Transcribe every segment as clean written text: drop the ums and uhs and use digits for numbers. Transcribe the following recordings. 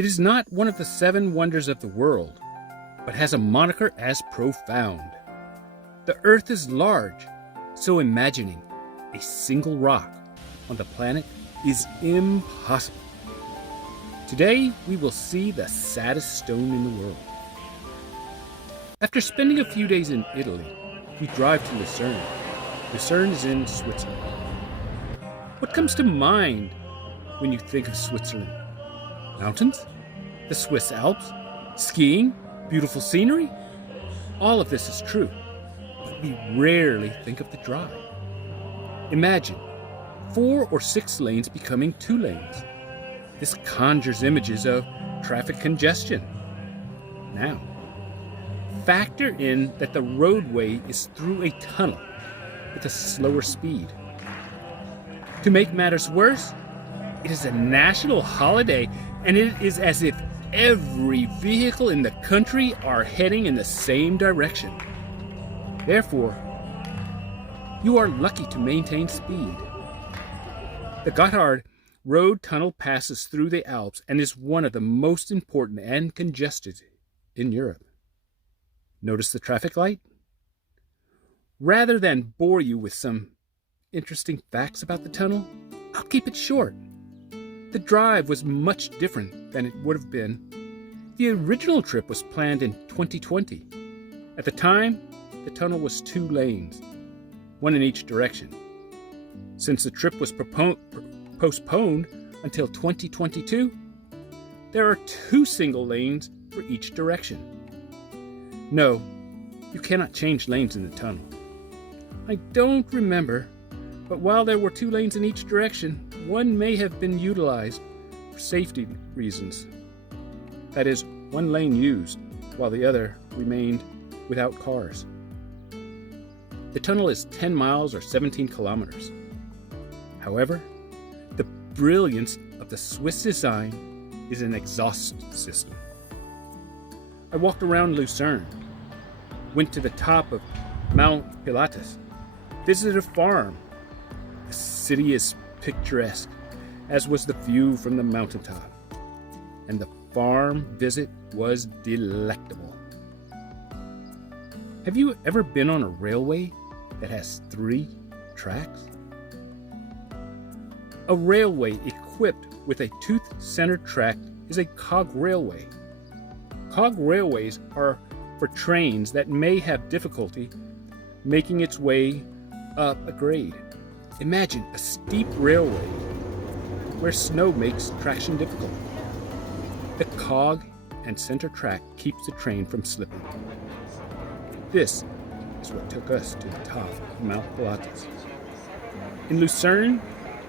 It is not one of the 7 wonders of the world, but has a moniker as profound. The Earth is large, so imagining a single rock on the planet is impossible. Today, we will see the saddest stone in the world. After spending a few days in Italy, we drive to Lucerne. Lucerne is in Switzerland. What comes to mind when you think of Switzerland? Mountains? The Swiss Alps? Skiing? Beautiful scenery? All of this is true, but we rarely think of the drive. Imagine 4 or 6 lanes becoming 2 lanes. This conjures images of traffic congestion. Now, factor in that the roadway is through a tunnel with a slower speed. To make matters worse, it is a national holiday, and it is as if every vehicle in the country are heading in the same direction. Therefore, you are lucky to maintain speed. The Gotthard Road tunnel passes through the Alps and is one of the most important and congested in Europe. Notice the traffic light? Rather than bore you with some interesting facts about the tunnel, I'll keep it short. The drive was much different than it would have been. The original trip was planned in 2020. At the time, the tunnel was 2 lanes, 1 in each direction. Since the trip was postponed until 2022, there are 2 single lanes for each direction. No, you cannot change lanes in the tunnel. I don't remember, but while there were 2 lanes in each direction, one may have been utilized for safety reasons. That is, 1 lane used, while the other remained without cars. The tunnel is 10 miles or 17 kilometers. However, the brilliance of the Swiss design is an exhaust system. I walked around Lucerne, went to the top of Mount Pilatus, visited a farm. The city is picturesque, as was the view from the mountaintop, and the farm visit was delectable. Have you ever been on a railway that has 3 tracks? A railway equipped with a tooth-centered track is a cog railway. Cog railways are for trains that may have difficulty making its way up a grade. Imagine a steep railway where snow makes traction difficult. The cog and center track keeps the train from slipping. This is what took us to the top of Mount Pilatus. In Lucerne,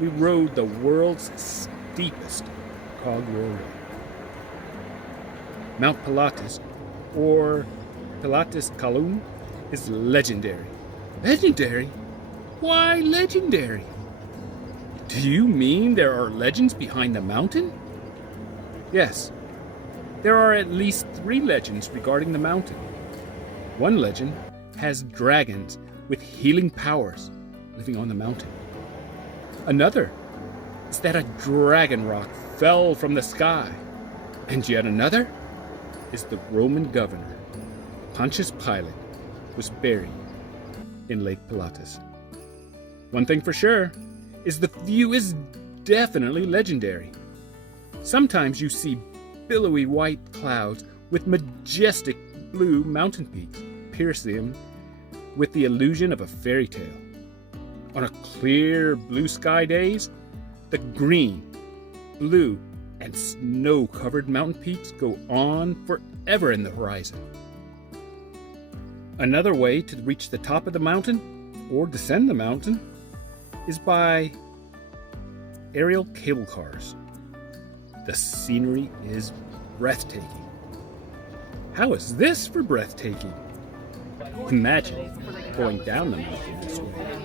we rode the world's steepest cog railway. Mount Pilatus, or Pilatus Kalun, is legendary. Legendary? Why legendary? Do you mean there are legends behind the mountain? Yes, there are at least 3 legends regarding the mountain. One legend has dragons with healing powers living on the mountain. Another is that a dragon rock fell from the sky. And yet another is the Roman governor, Pontius Pilate, was buried in Lake Pilatus. One thing for sure is the view is definitely legendary. Sometimes you see billowy white clouds with majestic blue mountain peaks piercing with the illusion of a fairy tale. On a clear blue sky days, the green, blue, and snow-covered mountain peaks go on forever in the horizon. Another way to reach the top of the mountain or descend the mountain is by aerial cable cars. The scenery is breathtaking. How is this for breathtaking? Imagine going down the mountain this way.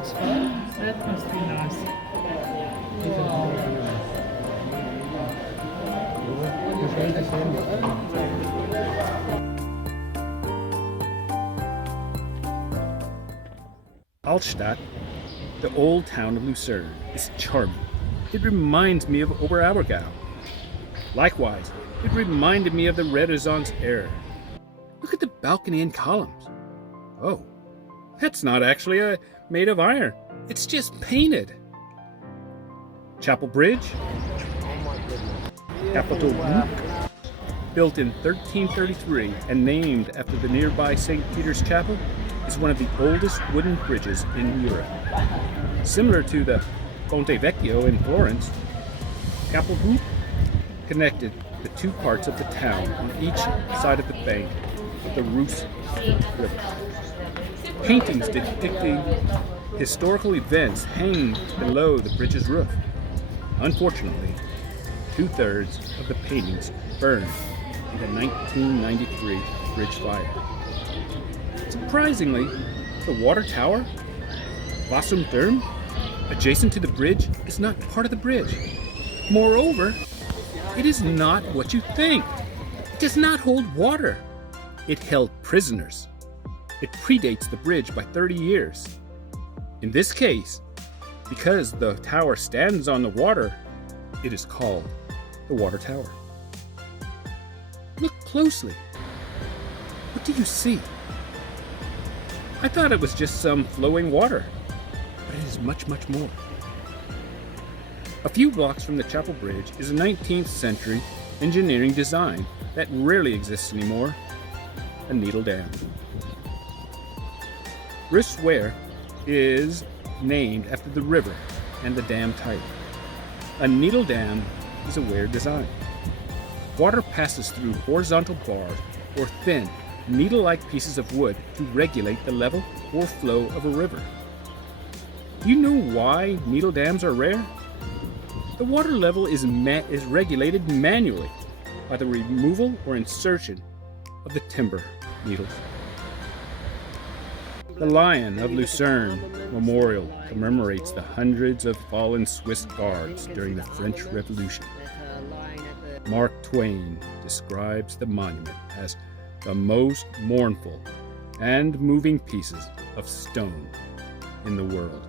It's fun. That must be nice. Altstadt, the old town of Lucerne, is charming. It reminds me of Oberammergau. Likewise, it reminded me of the Renaissance era. Look at the balcony and columns. Oh, that's not actually made of iron. It's just painted. Chapel Bridge, Capitol Hook, built in 1333 and named after the nearby St. Peter's Chapel, is one of the oldest wooden bridges in Europe. Similar to the Ponte Vecchio in Florence, Capel Hook connected the two parts of the town on each side of the bank of the Reuss River. Paintings depicting historical events hang below the bridge's roof. Unfortunately, 2/3 of the paintings burned in the 1993 bridge fire. Surprisingly, the water tower, Wasserturm, adjacent to the bridge, is not part of the bridge. Moreover, it is not what you think. It does not hold water. It held prisoners. It predates the bridge by 30 years. In this case, because the tower stands on the water, it is called the water tower. Look closely. What do you see? I thought it was just some flowing water, but it is much, much more. A few blocks from the Chapel Bridge is a 19th century engineering design that rarely exists anymore, a needle dam. Reuss is named after the river and the dam type. A needle dam is a weird design. Water passes through horizontal bars or thin, needle-like pieces of wood to regulate the level or flow of a river. Do you know why needle dams are rare? The water level is regulated manually by the removal or insertion of the timber needles. The Lion of Lucerne Memorial commemorates the hundreds of fallen Swiss guards during the French Revolution. Mark Twain describes the monument as the most mournful and moving pieces of stone in the world.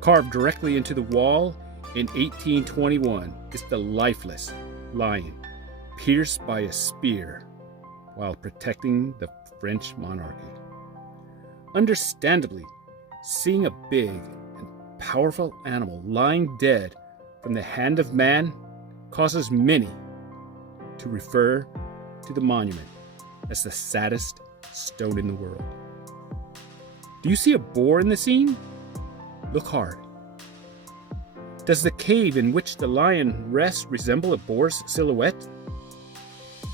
Carved directly into the wall in 1821 is the lifeless lion, pierced by a spear while protecting the French monarchy. Understandably, seeing a big and powerful animal lying dead from the hand of man causes many to refer to the monument as the saddest stone in the world. Do you see a boar in the scene? Look hard. Does the cave in which the lion rests resemble a boar's silhouette?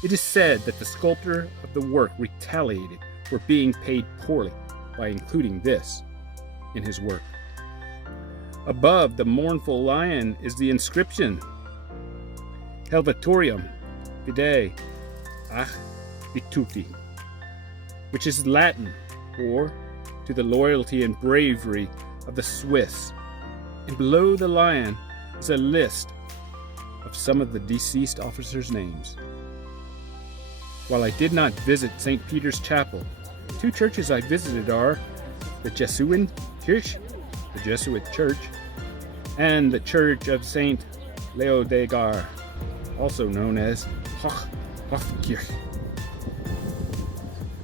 It is said that the sculptor of the work retaliated for being paid poorly by including this in his work. Above the mournful lion is the inscription, Helvetorium Fidei ac Virtuti, which is Latin for to the loyalty and bravery of the Swiss. And below the lion is a list of some of the deceased officers' names. While I did not visit St. Peter's Chapel, two churches I visited are the Jesuit Church, the Jesuit Church, and the Church of St. Leodegar, also known as Hochkirche.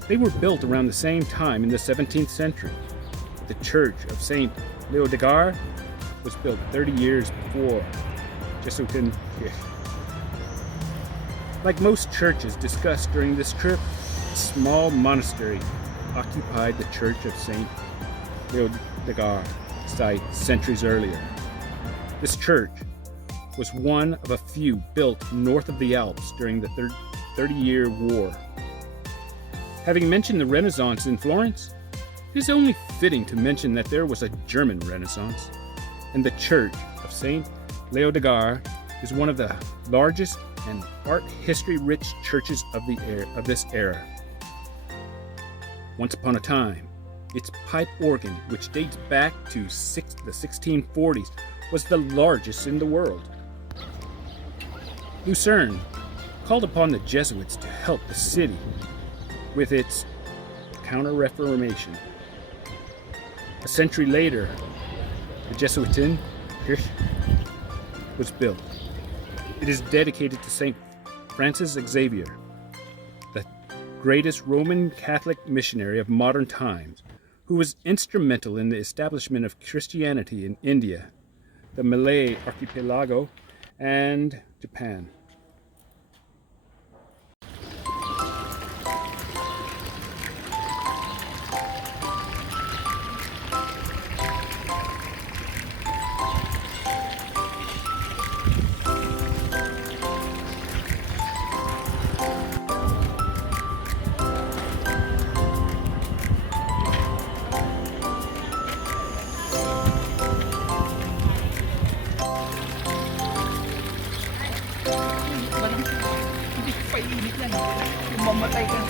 They were built around the same time in the 17th century. The Church of St. Leodegar was built 30 years before Jesuit Kirche. Like most churches discussed during this trip, a small monastery occupied the Church of St. Leodegar site centuries earlier. This church was one of a few built north of the Alps during the 30-year War. Having mentioned the Renaissance in Florence, it is only fitting to mention that there was a German Renaissance, and the Church of St. Leodegar is one of the largest and art history-rich churches of this era. Once upon a time, Its pipe organ, which dates back to the 1640s, was the largest in the world. Lucerne called upon the Jesuits to help the city with its Counter-Reformation. A century later, the Jesuit Inn was built. It is dedicated to St. Francis Xavier, the greatest Roman Catholic missionary of modern times, who was instrumental in the establishment of Christianity in India, the Malay archipelago, and Japan. Painit yan. Mamatay ka.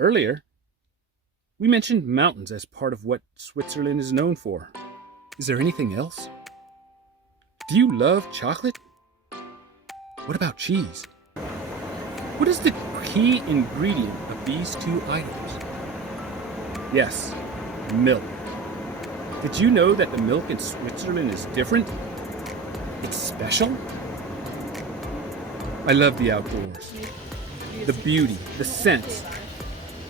Earlier, we mentioned mountains as part of what Switzerland is known for. Is there anything else? Do you love chocolate? What about cheese? What is the key ingredient of these two items? Yes, milk. Did you know that the milk in Switzerland is different? It's special? I love the outdoors, the beauty, the scents.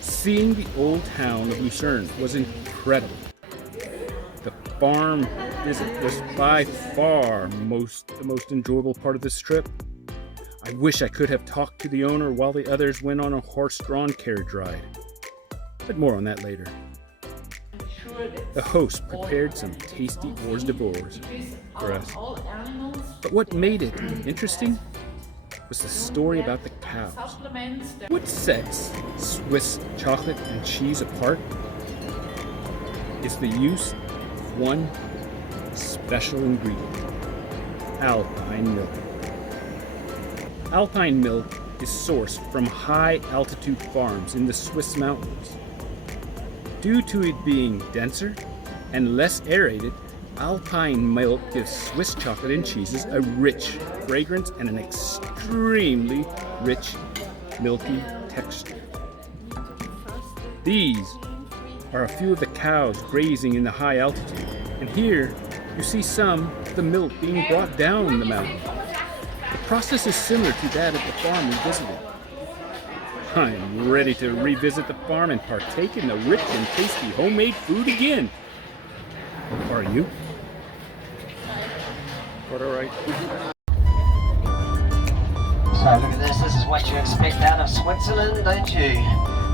Seeing the old town of Lucerne was incredible. The farm visit was by far the most enjoyable part of this trip. I wish I could have talked to the owner while the others went on a horse-drawn carriage ride. But more on that later. The host prepared some tasty hors d'oeuvres for us. But what made it interesting was the story about the cows. What sets Swiss chocolate and cheese apart is the use of one special ingredient: alpine milk. Alpine milk is sourced from high-altitude farms in the Swiss mountains. Due to it being denser and less aerated, alpine milk gives Swiss chocolate and cheeses a rich fragrance and an extremely rich, milky texture. These are a few of the cows grazing in the high altitude, and here you see some of the milk being brought down the mountain. The process is similar to that at the farm we visited. I am ready to revisit the farm and partake in the rich and tasty homemade food again. Are you? But all right. So look at this, this is what you expect out of Switzerland, don't you?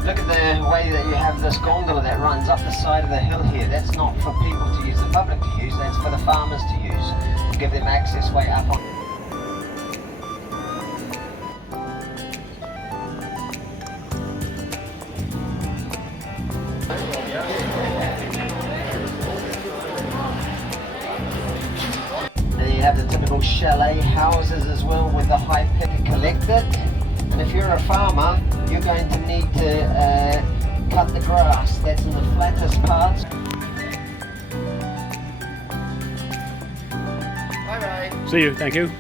Look at the way that you have this gondola that runs up the side of the hill here. That's not for people to use, the public to use, that's for the farmers to use. To give them access way up on. Have the typical chalet houses as well with the high pick collected. And if you're a farmer, you're going to need to cut the grass. That's in the flattest parts. See you. Thank you.